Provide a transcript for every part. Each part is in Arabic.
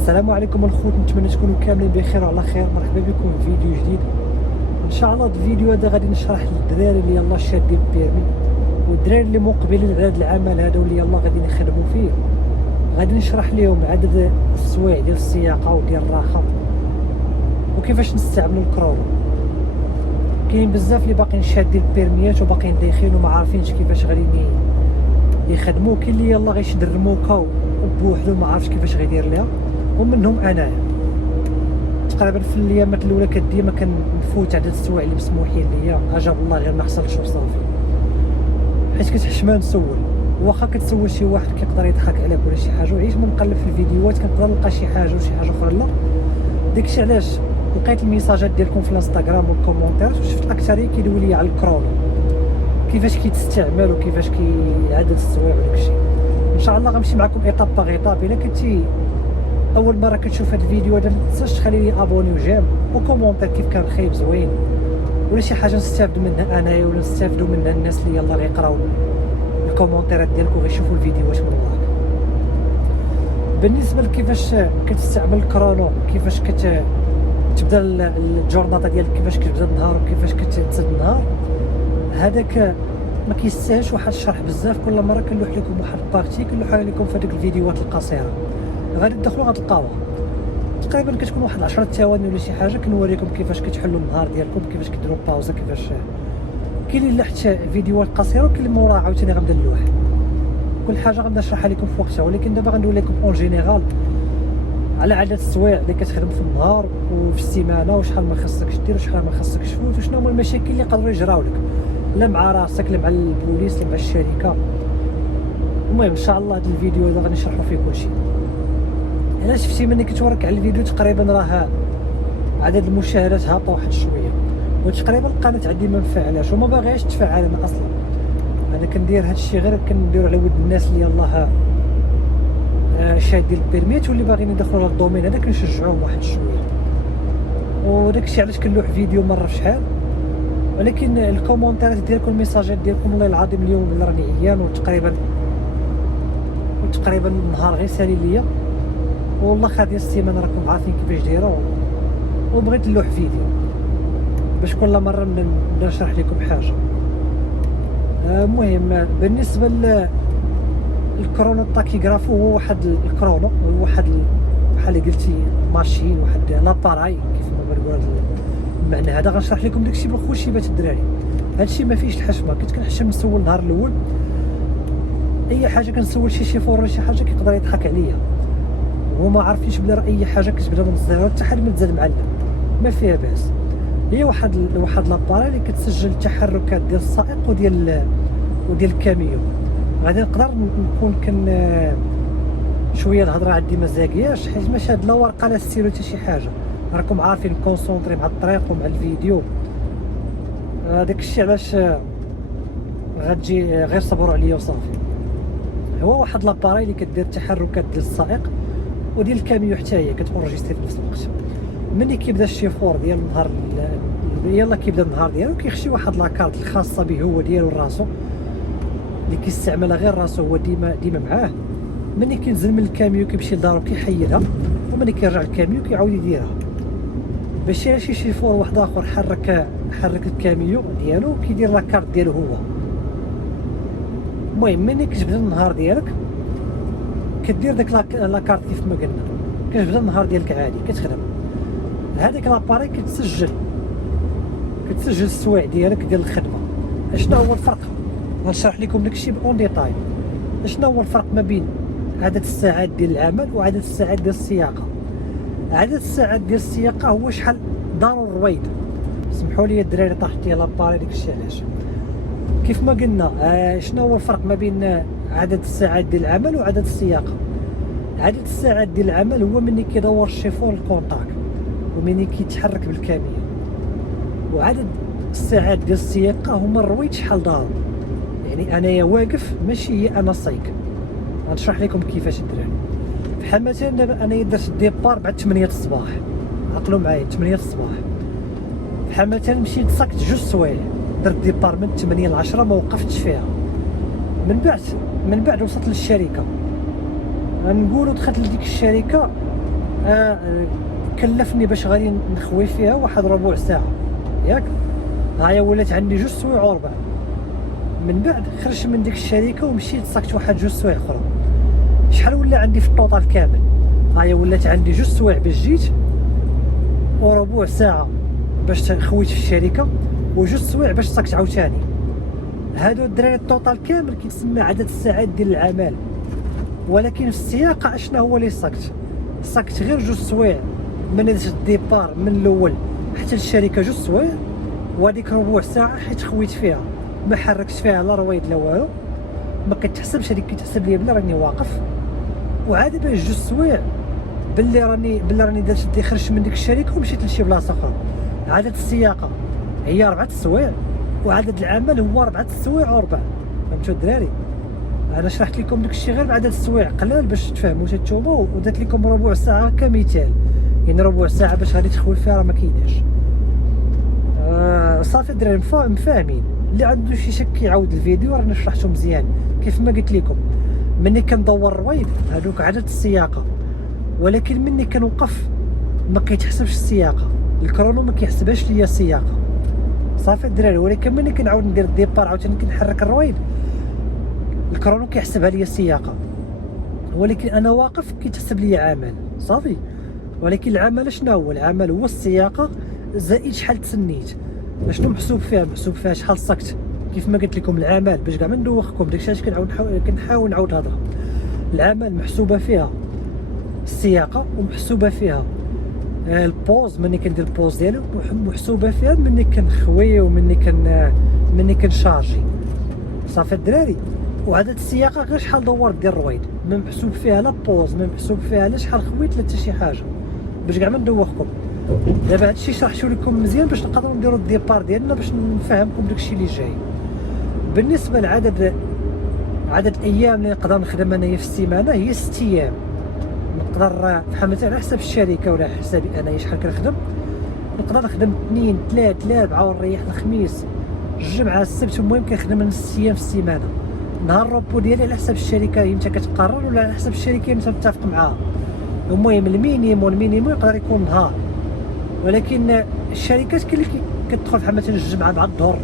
السلام عليكم الخوت، نتمنى تكونوا كاملين بخير وعلى خير. مرحبا بكم في فيديو جديد. ان شاء الله الفيديو هذا غادي نشرح للدراري اللي يلاه شادين البيرمي والدراري اللي مقبلين على هذا العمل هذا واللي يلاه غادي نخدموا فيه. غادي نشرح لهم عدد السوايع ديال السياقه وديال الراحه وكيفاش نستعملوا الكرونو. كاين بزاف اللي باقيين شادين البيرميات وباقيين دايخين وما عارفينش كيفاش غادي يخدموا. كاين اللي يلاه غيشد الرموكه وبوحدو ما عارفش كيفاش غيدير ليها، ومنهم انايا. تقريبا في الايامات الاولى ديما كنفوت عدد السوايع اللي مسموحين ليا، عجب الله غير ما حصلش وصافي، حيت كتحشم نسول. واخا كتسول شي واحد كيقدر يضحك عليك ولا شي حاجه، وعيش ما نقلب في الفيديوهات كنقدر نلقى شي حاجه وشي حاجه اخرى لا. داكشي علاش لقيت الميساجات ديالكم في الانستغرام والكومونتير وشفت الاكثريه كيدويو لي على الكرونو، كيفاش كيتستعمل وكيفاش عدد السوايع وداكشي. ان شاء الله غنمشي معكم ايطاب باغ ايطاب. الا كنتي اول مره كتشوف هذا الفيديو هذا ما تنساش تخلي لي ابوني وجيم وكومونتير كيف كان خايب زوين، ولا شي حاجه نستافد منها انايا ولا نستافدوا منها الناس اللي يلاه غيقراو الكومونتيرات ديالكم وغيشوفوا الفيديوهات من الله. بالنسبه لكيفاش كتستعمل الكرونو، كيفاش تبدا الجورناطه ديالك، كيفاش كتبدا النهار وكيفاش كتسد النهار، هذاك ما كيستاهلش واحد الشرح بزاف. كل مره كنلوح لكم واحد البارتي كنلوحها لكم في هذيك الفيديوهات القصيره، غادي تدخلوا غتلقاوها تقريبا كتكون واحد 10 ثواني ولا شي حاجه. كنوريكم كيفاش كتحلوا النهار ديالكم، كيفاش كديروا باوزه، كيفاش كاين اللي لحت فيديوهات قصيره وكاين اللي موراها عاوتاني غنبدا نلوح. كل حاجه غنبدا نشرحها لكم في وقتها، ولكن دابا غندوي لكم اون جينيرال على عدد السوايع اللي كتخدم في النهار وفي السيمانه، وشحال ما خصكش دير وشحال ما خصكش تفوت، وشنو هما المشاكل اللي يقدروا يجراو لك، لا مع راسك لا مع البوليس لا مع الشركه. المهم ان شاء الله هذا الفيديو هذا غادي نشرحوا فيه كلشي. الا شفتي مني كتورك على الفيديو تقريبا راه عدد المشاهدات هابطه واحد شويه، وتقريبا القناه عندي ما مفعلاش وما باغياش تفعل. انا اصلا انا كندير هذا الشيء غير كنديرو على ود الناس اللي يلاه شادين البيرميت واللي باغيين يدخلوا لهذا الدومين هذا، كنشجعوهم واحد شويه. وداك الشيء علاش كنلوح فيديو مره في شحال. ولكن الكومونتيرات ديالكم الميساجات ديالكم والله العظيم اليوم ولا راني عيان وتقريبا النهار غير سالي ليا، والله خا ديال السيمانه راكم عارفين كيفاش دايره، وبغيت نلوح فيديو باش كل مره نبدا نشرح لكم حاجه. المهم بالنسبه للكرونو التاكيغراف، هو واحد الكرونو، هو واحد بحال اللي قلتي ماشين، واحد لاباراي كيف ما بنقول. هذا المعنى هذا غنشرح لكم داكشي بالخوشيبات الدراري. هادشي ما فيهش الحشمه. كنت كنحشم نسول النهار الاول اي حاجه، كنسول شي شيفور ولا شي حاجه كيقدر يضحك عليا وما عارفينش بلي راه اي حاجه كتبدا من الزيرو حتى حد ما تزاد معلم، ما فيها باس. هي واحد لاباري اللي كتسجل التحركات ديال السائق وديال الكاميون. غادي نقدر نكون شويه الهضره عندي ما زاكياش، حيت ماشي هاد لا ورقه لا ستيلو حتى شي حاجه. راكم عارفين كونسونطري مع الطريق ومع الفيديو. داك الشيء علاش غتجي غير صبروا عليا وصافي. هو واحد لاباري اللي كدير التحركات ديال السائق وديال الكاميو حتى هي كتونجستري في نفس الوقت. ملي كيبدا الشيفور ديال النهار يلا كيبدا النهار ديالو كيخشي واحد لاكارت الخاصه به هو ديالو راسو، اللي كيستعملها غير راسو هو ديما معاه. ملي كينزل من الكاميو كيمشي لدارو كيحيدها، وملي كيرجع الكاميو كيعاود يديرها. باش شي شيفور واحد اخر حرك الكاميو ديالو كيدير لاكارت ديالو هو. المهم ملي كتبدا النهار ديالك كدير داك لاكارت كيف ما قلنا، كتبدا النهار ديالك عادي كتخدم. هذيك لاباري كتسجل السوايع ديالك ديال الخدمه. اشنا هو الفرق؟ غنشرح لكم داكشي اون ديتاي. اشنا هو الفرق ما بين عدد الساعات ديال العمل وعدد الساعات ديال السياقه؟ عدد الساعات ديال السياقه هو شحال داروا الرويد. سمحوا لي الدراري طاحت لي لاباري داكشي علاش. كيف ما قلنا شنو هو الفرق ما بين عدد الساعات ديال العمل وعدد السياقه؟ عدد الساعات ديال العمل هو مني كيدور الشيفور الكونتاك ومني كيتحرك بالكامية، وعدد الساعات ديال السياقه هما الرويد شحال داروا. يعني انايا واقف ماشي هي انا سايق. غنشرح لكم كيفاش الدراري. بحال مثلا دابا انايا درت الديبار بعد 8 الصباح، عقلوا معايا 8 الصباح. بحال مثلا مشيت ساكت 2 سوايع، درت ديبار من 8 ل 10 ما وقفتش فيها. من بعد وصلت للشركه، غنقولوا دخلت لديك الشركه كلفني باش غادي نخوي فيها واحد ربع ساعه ياك، هاهي ولات عندي 2 سوايع وربع. من بعد خرجت من ديك الشركه ومشيت ساكت واحد 2 سوايع اخرى. شحال ولا عندي في الطوطال كامل؟ هاهي ولات عندي 2 سوايع باش جيت، وربع ساعه باش خويت في الشركه، و2 سوايع باش ساكت عاوتاني. هادو الدراري الطوطال كامل كيتسمى عدد الساعات ديال العمل. ولكن في السياقه اشنا هو اللي ساكت غير 2 سوايع من الديبار من الاول حتى للشركه، 2 سوايع، وهذيك ربع ساعه حيت خويت فيها ما حركتش فيها لا رويد لا والو، ما كتحسبش هذيك، كتحسب لي بلي راني واقف. وعاد باش 2 سوايع باللي راني درت خرجت من ديك الشركه ومشيت لشي بلاصه اخرى. عدد السياقه هي 4 سوايع، وعدد العمل هو 4 سوايع وربع. فهمتوا الدراري؟ انا شرحت لكم داك الشيء غير بعدد السوايع قلال باش تفهموا تتوما، ودرت لكم ربع ساعه كمثال، يعني ربع ساعه باش غادي تخوي فيها راه ما كايناش. صافي الدراري مفاهمين. اللي عنده شي شك يعاود الفيديو، راني شرحته مزيان كيف ما قلت لكم. مني كندور الرويد هذوك عدد السياقه، ولكن مني كنوقف ما كيتحسبش السياقه، الكرونو ما كيحسبهاش ليا السياقه. صافي الدراري. ولكن مني كنعاود ندير الديبار عاوتاني كنحرك الرويد، الكرونو كيحسبها ليا السياقه، ولكن انا واقف كيتحسب ليا عمل. صافي. ولكن العمل شنو هو؟ العمل هو السياقه زائد شحال تسنيت. شنو محسوب فيها؟ محسوب فيها شحال سكت، كيف ما قلت لكم العمل باش كاع ما ندوخكم داكشي علاش كنحاول نعاود هضره. العمل محسوبه فيها السياقه، ومحسوبه فيها البوز مني كندير البوز ديالو، محسوبه فيها مني كنخوي مني كنشارجي. صافي الدراري. وعدد السياقه غير شحال دورت ديال الرويد، ما محسوب فيها لا بوز، ما محسوب فيها لا شحال خويت لا حتى شي حاجه، باش كاع ما ندوخكم. دابا هادشي شرحتو لكم مزيان باش نقدروا نديروا الديبار ديالنا باش نفهمكم داكشي اللي جاي. بالنسبه لعدد الايام اللي نقدر نخدم انايا في السيمانه هي 6 ايام. نقدر بحال مثلا على حساب الشركه ولا على حسابي انايا شحال كنخدم، نقدر نخدم 2 3 4 ونريح الخميس الجمعه السبت. المهم كنخدم 6 ايام في السيمانه. نهار الروبو ديالي على حساب الشركه هي انت كتقرر، ولا على حساب الشركه انت متفق معاها. المهم المينيموم يقدر يكون نهار، ولكن الشركات كاين اللي كتدخل بحال مثلا الجمعه مع الظهر،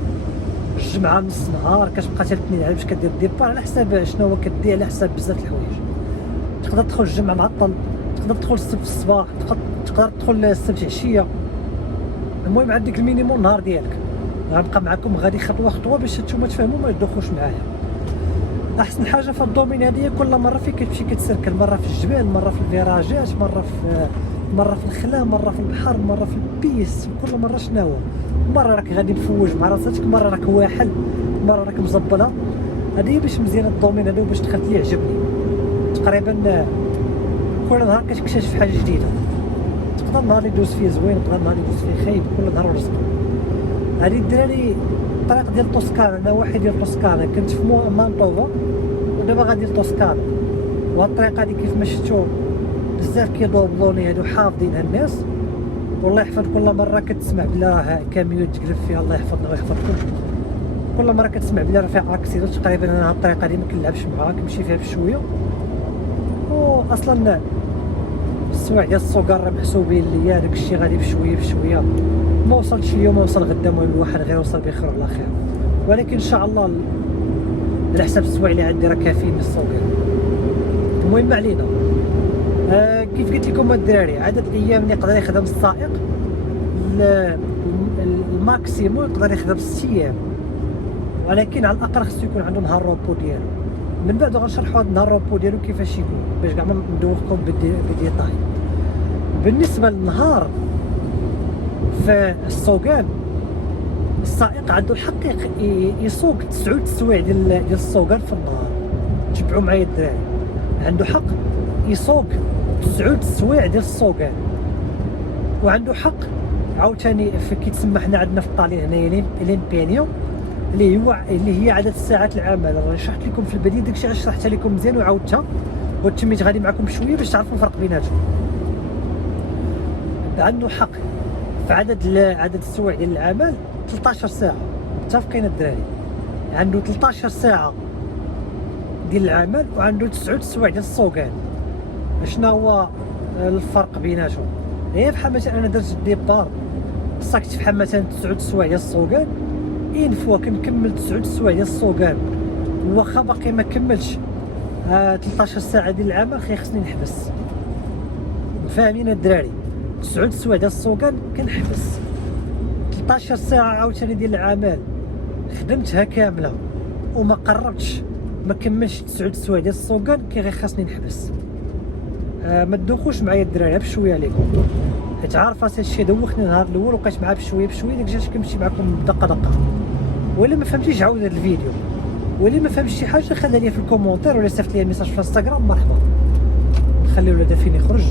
الجمعه نص نهار، كتبقى حتى الاثنين عاد باش كدير الديبار على حساب شنو هو كدير، على حساب بزاف د الحوايج. تقدر تدخل الجمعه معطل، تقدر تدخل السبت الصباح، تقدر تدخل السبت عشيه. المهم عندك المينيموم نهار ديالك. غنبقى معكم غادي خطوه خطوه باش نتوما تفهموا ما تدخلوش معايا. احسن حاجه في الدومين هذه كل مره فين كتمشي كتسركل، مره في الجبال، مره في الفيراجات، مره في الخلا، مره في البحر، مره في البيس. كل مره شناهو؟ مره راك غادي مفوج مع راسك، مره راك واحل، مره راك مزبله. هذه باش مزيان الدومين هذا باش دخلت ليه عجبني. تقريبا كل نهار كتكتشف حاجه جديده. تقدر نهار يدوز فيه زوين، تقدر نهار يدوز فيه خايب، كل نهار ورزقه. هذه الدراري الطريق ديال توسكانا، انا واحد ديال توسكانا كنت في مانطوفا ودابا غادي لتوسكانا. وهاد الطريقه هادي كيف ما شفتو بزاف كيدوبلوني هادو حافظينها الناس. والله يحفظ كل مره كتسمع بلي راه كاميون تقلب فيها، الله يحفظنا ويحفظكم. كل مره كتسمع بلي راه فيها اكسيدون. تقريبا انا هاد الطريقه هادي ما كنلعبش معاها، كنمشي فيها بشويه. واصلا السوايع ديال السوكر راه محسوبين ليا، داكشي غادي بشويه بشويه. ما وصلتش اليوم، وصل غدا، المهم الواحد غير وصل بخير ولا خير. ولكن ان شاء الله على حساب السوايع اللي عندي راه كافيين للسوكر. المهم ما علينا. كيف قلت لكم الدراري، عدد الايام اللي يقدر يخدم السائق الماكسيموم يقدر يخدم 6 ايام، ولكن على الاقل خصو يكون عنده نهار روبو ديالو. من بعد غنشرحوا هذا النهار روبو ديالو كيفاش يكون باش كاع ما ندوخكم بالديتاي. بالنسبه للنهار في السوقان، السائق عنده الحق يسوق 9 السوايع ديال السوقان في النهار. تبعوا معايا الدراري، عنده حق يسوق 9 السوايع ديال السوقان، وعنده حق عاوتاني كيتسمى حنا عندنا في الطالين هنايا ليمبينيو اللي هي عدد ساعات العمل. راه شرحت لكم في البدايه داكشي علاش شرحتها لكم مزيان وعاودتها وتميت غادي معكم بشويه باش تعرفوا الفرق بيناتهم. عنده حق في عدد السوايع ديال العمل 13 ساعه. متفقين الدراري؟ عنده 13 ساعه ديال العمل وعنده 9 السوايع ديال السوقان. شنو هو الفرق بيناتهم. هي بحال مثلا انا درت الديبار صكت بحال مثلا 9 سوايع ديال السوقان، اين فوا كنكمل 9 سوايع ديال السوقان واخا باقي ما كملتش 13 ساعه ديال العمل خصني نحبس. فاهمين الدراري؟ 9 سوايع ديال السوقان كنحبس، 13 ساعه عاوتاني ديال العمل خدمتها كامله وما قربتش ما كملش 9 سوايع ديال السوقان غير خاصني نحبس. ما تدوخوش معايا الدراري بشويه عليكم، حيت عارف راسي هادشي دوخني النهار الاول وبقيت معاه بشويه بشويه، داك جات كنمشي معكم دقه دقه. ولا ما فهمتيش عاود هذا الفيديو، ولا ما فهمتش شي حاجه خليها لي في الكومونتير ولا صيفط لي ميساج في الانستغرام، مرحبا. نخلي الولاد فين يخرج.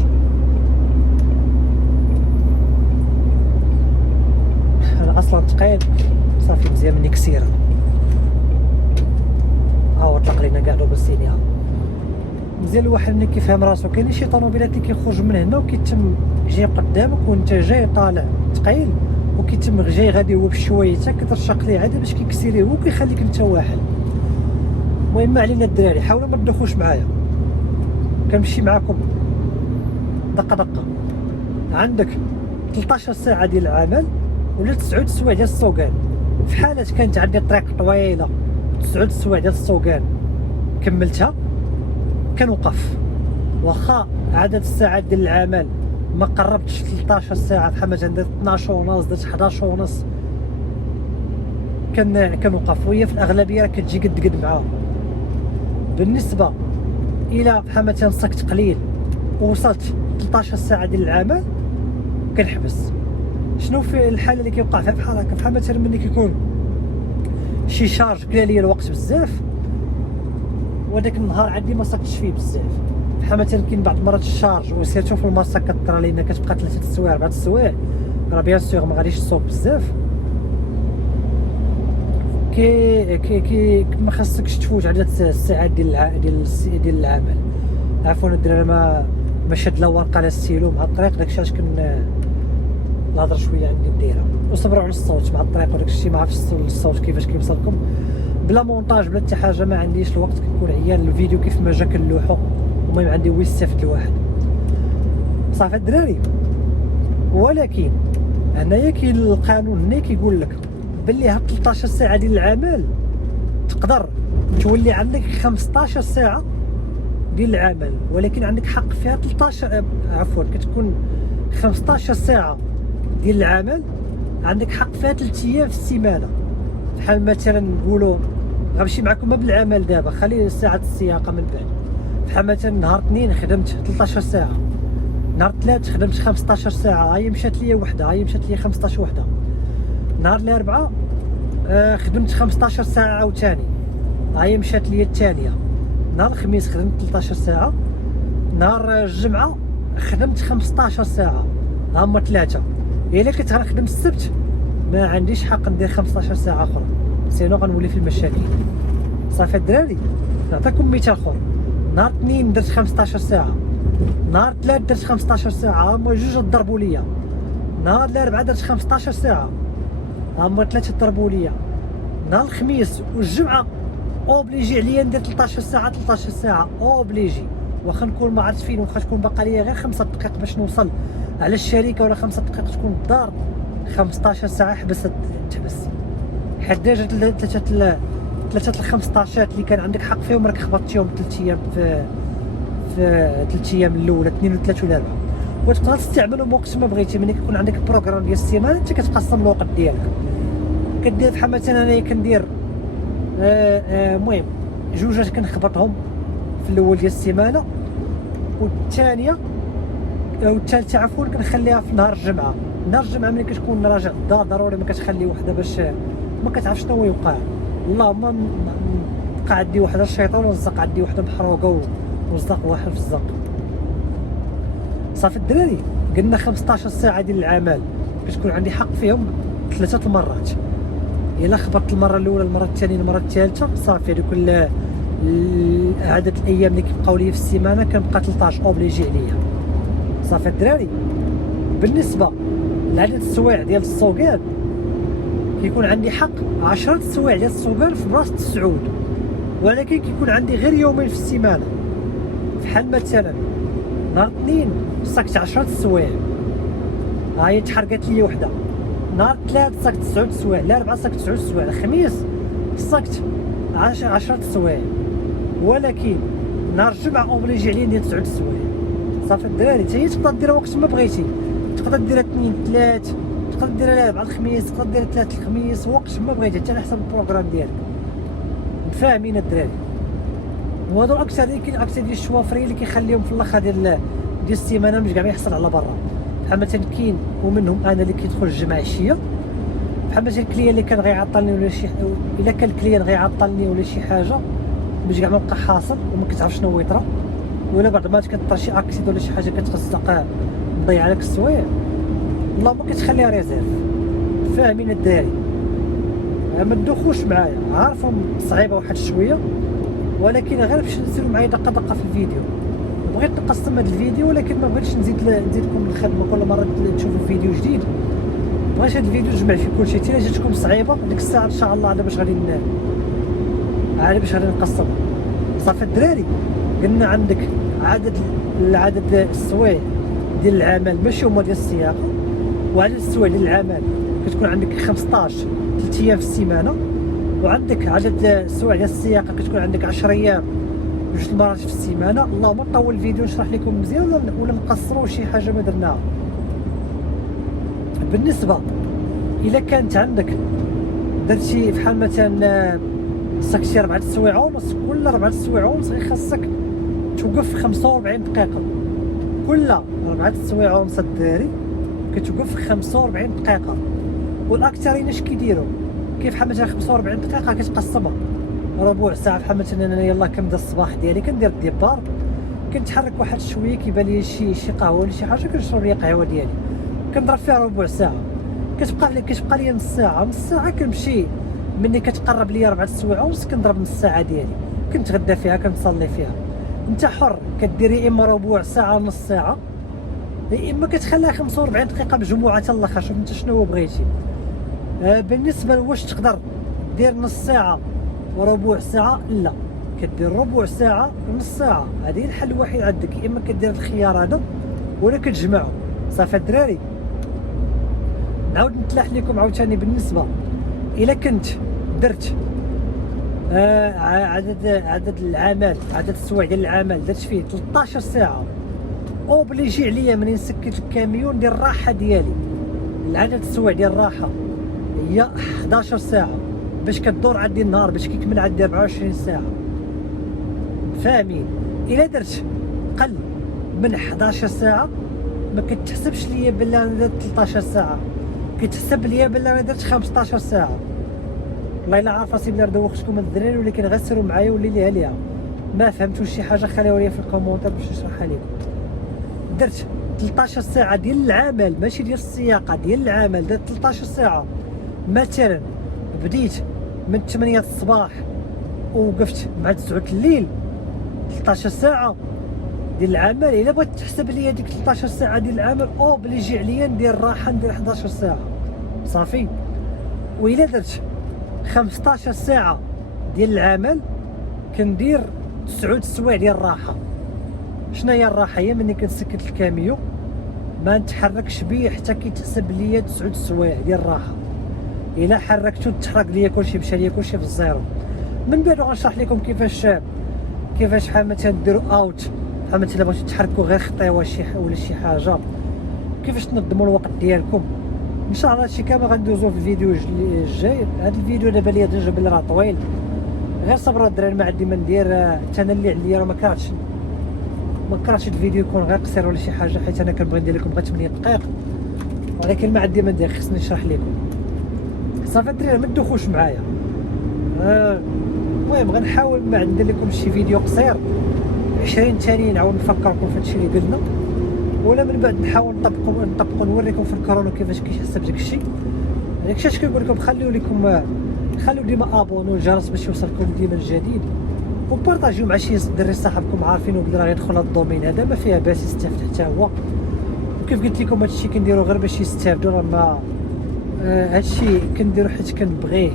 انا اصلا ثقيل صافي مزيان مني كسيره. طلق لينا كاع لوبسيني. مزيان الواحد ملي كيفهم راسو. كاينين شي طوموبيلات اللي كيخرج من هنا وكيتم جاي قدامك وانت جاي طالع ثقيل وكيتم جاي غادي هو بشويه حتى كترشق ليه عادي باش كيكسيريه هو وكيخليك انت واحد. المهم ما علينا الدراري، حاولوا ما تدخلوش معايا، كنمشي معاكم دقه دقه. عندك 13 ساعه ديال العمل ولا 9 سوايع ديال السوقان. في حالة كانت عندي طريق طويله 9 سوايع ديال السوقان كملتها كنوقف، واخا عدد الساعات ديال العمل ما قربتش 13 ساعه، بحال مثلا درت 12 ونص درت 11 ونص كنوقف. وهي في الاغلبيه كتجي قد معاهم. بالنسبه الى بحال مثلا سكت قليل ووصلت 13 ساعه ديال العمل كنحبس. شنو في الحاله اللي كيوقع فيها بحال هكا؟ بحال مثلا ملي كيكون شي شارج كلا ليا الوقت بزاف وداك النهار عندي ما سكتش فيه بزاف، بحال مثلا كاين بعض المرات الشارج وسيرتو في المارسا كطرا لينا كتبقى 3 سوايع 4 سوايع، راه بيان سور ما غاديش تصوب بزاف. كي ما خاصكش تفوت عدد الساعات ديال العمل. عفوا الدراري ما شاد لا ورقه لا ستيلو مع الطريق، داكشي علاش نهضر شويه عندي مديره. وصبروا على الصوت مع الطريق وداك الشيء، ما عرفتش الصوت كيفاش كيوصلكم بلا مونتاج بلا حتى حاجه. ما عنديش الوقت، كنكون عيان الفيديو كيف ما جا كنلوحو. المهم عندي هو يستافد الواحد صافي الدراري. ولكن هنايا كاين القانون هنا كيقول لك باللي هاد 13 ساعه ديال العمل تقدر تولي عندك 15 ساعه ديال العمل، ولكن عندك حق فيها 13 عفوا كتكون 15 ساعه ديال العمل عندك حق فيها 3 ايام في السيمانه. بحال مثلا نقولوا غنمشي معكم ما بالعمل دابا، خلي ساعه السياقه من بعد. بحال مثلا نهار اثنين خدمت 13 ساعه، نهار ثلاث خدمت 15 ساعه، هاي مشات ليا وحده، هاي مشات ليا 15 وحده. نهار الاربعاء خدمت 15 ساعه عاوتاني، هاي مشات ليا الثانيه. نهار الخميس خدمت 13 ساعه، نهار الجمعه خدمت 15 ساعه، هما ثلاثه. الا كنت غنخدم السبت ما عنديش حق ندير 15 ساعه اخرى، سينو غنولي في المشاكل. صافي الدراري نعطيكم مثال اخر. نهار اثنين درت 15 ساعه، نهار ثلاث درت 15 ساعه، هما جوج ضربوا ليا. نهار الاربعاء درت 15 ساعه، هما ثلاثه ضربوا ليا. نهار الخميس والجمعه اوبليجي عليا ندير 13 ساعه 13 ساعه اوبليجي، واخا نكون ما عرفت فين، واخا تكون باقا ليا غير 5 دقائق باش نوصل على الشركه ولا 5 دقائق تكون الدار، 15 ساعه حبس تحبس. حداجه ثلاثه ال 15 اللي كان عندك حق فيهم راك خبطتيهم 3 ايام في 3 ايام الاولى، 2 و3 و4. وتقدر تستعملهم وقت ما بغيتي. ملي كيكون عندك بروغرام ديال السيمانه انت كتقسم الوقت ديالك، كدير بحال مثلا انايا كندير المهم جوجات كنخبطهم في الاول ديال السيمانه، والثانيه والثالثه عفوا كنخليها في نهار الجمعه. نهار الجمعه ملي كتكون راجع الدار ضروري ما كتخلي وحده باش ما كتعرفش شنو يوقع. اللهم بقى عندي وحده الشيطان ونزق عندي وحده محروقه وزق واحد في الزق. صافي الدراري قلنا 15 ساعه ديال العمل كتكون عندي حق فيهم 3 المرات. الا خبطت المره الاولى المره الثانيه المره الثالثه صافي هذوك عدد الايام اللي كيبقاو لي في السيمانه كنبقى 13 اوبليجي عليا. صافي الدراري بالنسبه لعدد السوايع ديال السوقان كيكون عندي حق 10 سوايع ديال السوقان في بلاصه السعود، ولكن كيكون عندي غير يومين في السيمانه. بحال مثلا نهار الاثنين ساكت 10 السوايع، ها هي تحرقت لي وحده. نهار الثلاث ساكت 9 السوايع، الاربعاء ساكت 9 السوايع، الخميس ساكت 10 السوايع، ولكن نهار الجمعه اوبليجي عليا ندير 9 السوايع. صافي الدراري حتى هي تقدر ديرها وقت ما بغيتي، تقدر ديرها اثنين ثلاث، تقدر ديرها الاربعاء الخميس، تقدر ديرها ثلاث الخميس، وقت ما بغيتي حتى على حسب البروغرام ديالك. فاهمين الدراري؟ وهادو اكثر ديال الشوافرين اللي كيخليهم في الاخر ديال السيمانه مش كاع ما يحصل على برا. بحال مثلا كاين ومنهم انا اللي كيدخل الجمعه عشيه، بحال مثلا الكليان اللي كان غيعطلني ولا شي، الا كان الكليان غيعطلني ولا شي حاجه باش كاع ما بقى حاصل وما كتعرف شنو هو يطرا، ولا بعض المرات كطرا شي اكسيد ولا شي حاجه كتغزق مضيع لك السوايع، والله ما كتخليها ريزيرف. فاهمين الدراري؟ ما تدوخوش معايا، عارفهم صعيبه واحد شويه، ولكن غير باش نسيروا معايا دقه دقه في الفيديو. بغيت نقسم هذا الفيديو ولكن ما بغيتش نزيدكم الخدمه كل مره تشوفوا فيديو جديد. بغيت هذا الفيديو نجمع فيه كلشي، حتى جاتكم صعيبه ديك الساعه ان شاء الله عاد باش غادي نقسمها. صافي الدراري، قلنا عندك عدد السوايع ديال العمل ماشي هما ديال السياقه، وعدد السوايع ديال العمل كتكون عندك 15 3 ايام في السيمانه، وعندك عدد السوايع ديال السياقه كتكون عندك 10 ايام 2 المرات في السيمانه. اللهم طول الفيديو نشرح لكم مزيان ولا نقصروا شي حاجه ما درناها. بالنسبه الا كانت عندك درتي بحال مثلا ساكتي 4 سوايع ونص، كل 4 سوايع ونص غير خاصك توقف 45 دقيقه، كل 4 سوايع ونص الدراري كتوقف 45 دقيقه. والاكثرين اش كيديروا كيف بحال مثلا 45 دقيقه كتقسمها ربع ساعه. بحال مثلا انا يلاه كنبدا الصباح ديالي كندير الديبار، كنتحرك واحد شويه كيبان لي شي قهوه ولا شي حاجه، كنشرب لي قهوه ديالي كنضرب فيها ربع ساعه، كتبقى لي نص ساعه كنمشي. مني كتقرب لي 4 سوايع ونص كنضرب نص ساعه ديالي كنتغدى فيها كنصلي فيها. انت حر، كدير يا اما ربع ساعه نص ساعه، يا اما كتخليها 45 دقيقه مجموعه حتى الاخر. شوف انت شنو بغيتي. بالنسبه لواش تقدر دير نص ساعه وربع ساعه، لا كدير ربع ساعه ونص ساعه، هذه الحل الوحيد عندك. يا اما كدير الخيار هذا ولا كتجمعو. صافي الدراري، نعاود نتلاح لكم عاوتاني. بالنسبه الا كنت درت عدد العمل، عدد السوايع ديال العمل درت فيه 13 ساعه، اوبليجي عليا منين نسكت الكاميون ديال الراحه ديالي، العدد السوايع ديال الراحه هي 11 ساعه باش كدور عندي النهار باش كيكمل عندي 24 ساعه. فاهمين؟ الا درت قل من 11 ساعه ما كتحسبش ليا بلا انا درت 13 ساعه، كتحسب ليا بلا انا درت 15 ساعه. والله الا عارف راسي بلا دوختكم الدراري، ولكن غير سيروا معايا ولي ليها ليها. ما فهمتوش شي حاجه خليوها لي في الكومونتير باش نشرحها لكم. درت 13 ساعه ديال العمل ماشي ديال السياقه، ديال العمل درت 13 ساعه. مثلا بديت من 8 الصباح ووقفت مع 9 الليل، 13 ساعه ديال العمل. الا بغيت تحسب لي هذيك 13 ساعه ديال العمل اوبليجي عليا ندير راحه، ندير 11 ساعه صافي. والا درت 15 ساعه ديال العمل كندير 9 سوايع ديال الراحه. شنو هي الراحه؟ هي ملي كنسكت الكاميو ما نتحركش بيه حتى كيتحسب ليا 9 سوايع ديال الراحه. الا حركتو تحرك ليا كلشي، مشى ليا كلشي في الزيرو. من بعد غنشرح لكم كيفاش بحال مثلا ديروا اوت، بحال مثلا بغيتو تحركوا غير خطيوه ولا شي حاجه، كيفاش تنظموا الوقت ديالكم. ان شاء الله هادشي كامل غندوزو في الفيديو الجاي. هذا الفيديو دابا ليا ديجا بلي راه طويل، غير صبروا الدراري، ما عندي ما ندير. حتى انا اللي عليا راه ما كرهتش الفيديو يكون غير قصير ولا شي حاجه، حيت انا كنبغي ندير لكم غير 8 دقائق، ولكن ما عندي ما ندير، خصني نشرح لكم. صافي الدراري ما تدوخوش معايا. المهم غنحاول ما ندير لكم شي فيديو قصير 20 ثانيه نعاود نفكركم في هادشي اللي قلنا، ولا من بعد نحاول نطبقوا نوريكم في الكورونا كيفاش كيحسب داكشي. داكشي اش كنقول لكم، خليو ديما ابونو الجرس باش يوصلكم ديما الجديد، وبارطاجيو مع شي دري صاحبكم عارفينو بلي راه يدخل هذا الدومين هذا ما فيها باس يستافد حتى هو. وكيف قلت لكم هادشي كنديرو غير باش يستافدوا، راه ما هادشي كنديرو حيت كنبغيه.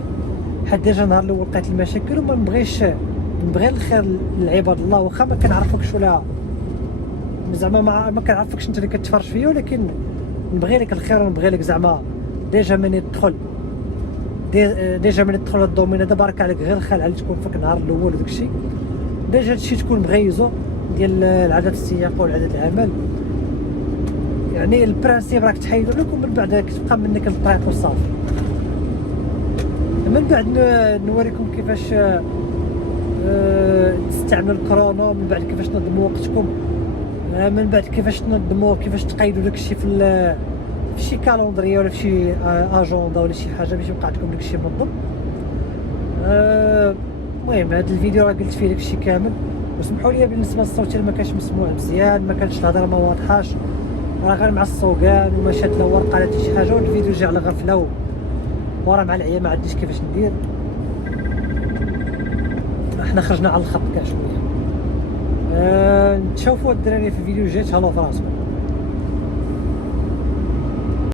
حتى ديجا نهار الاول لقيت المشاكل وما نبغي الخير لعباد الله، واخا ما كنعرفكش ولا زعما ما كنعرفكش انت اللي كتفرج فيا، ولكن نبغي لك الخير ونبغي لك زعما ديجا من يدخل ديجا من يدخل الدومين هذا بارك عليك غير خال على تكون فيك النهار الاول وداك الشيء. ديجا هادشي تكون مغيزو ديال العادات السياقه والعادات العمل، يعني البرانسيب راك تحيدو لك ومن بعد كتبقى منك الطريق وصافي. من بعد نوريكم كيفاش تستعملوا الكرونو، من بعد كيفاش تنظموا وقتكم، من بعد كيفاش تنظموا كيفاش تقيدوا داكشي في شي كالندريه ولا في شي اجوندا ولا شي حاجه باش يبقى عندكم داكشي منظم. المهم هذا الفيديو راه قلت فيه داكشي كامل، وسمحوا لي بالنسبه للصوت ما كانش مسموع مزيان، ما كانش الهضره ما واضحاش، راه غير مع السوقان وما شات لا ورقه لا شي حاجه، والفيديو جا على غفله وراه مع العيا ما عنديش كيفاش ندير. احنا خرجنا على الخط كاع شويه. نتشوفوا الدراري في الفيديو الجاي، تهلاو في راسكم.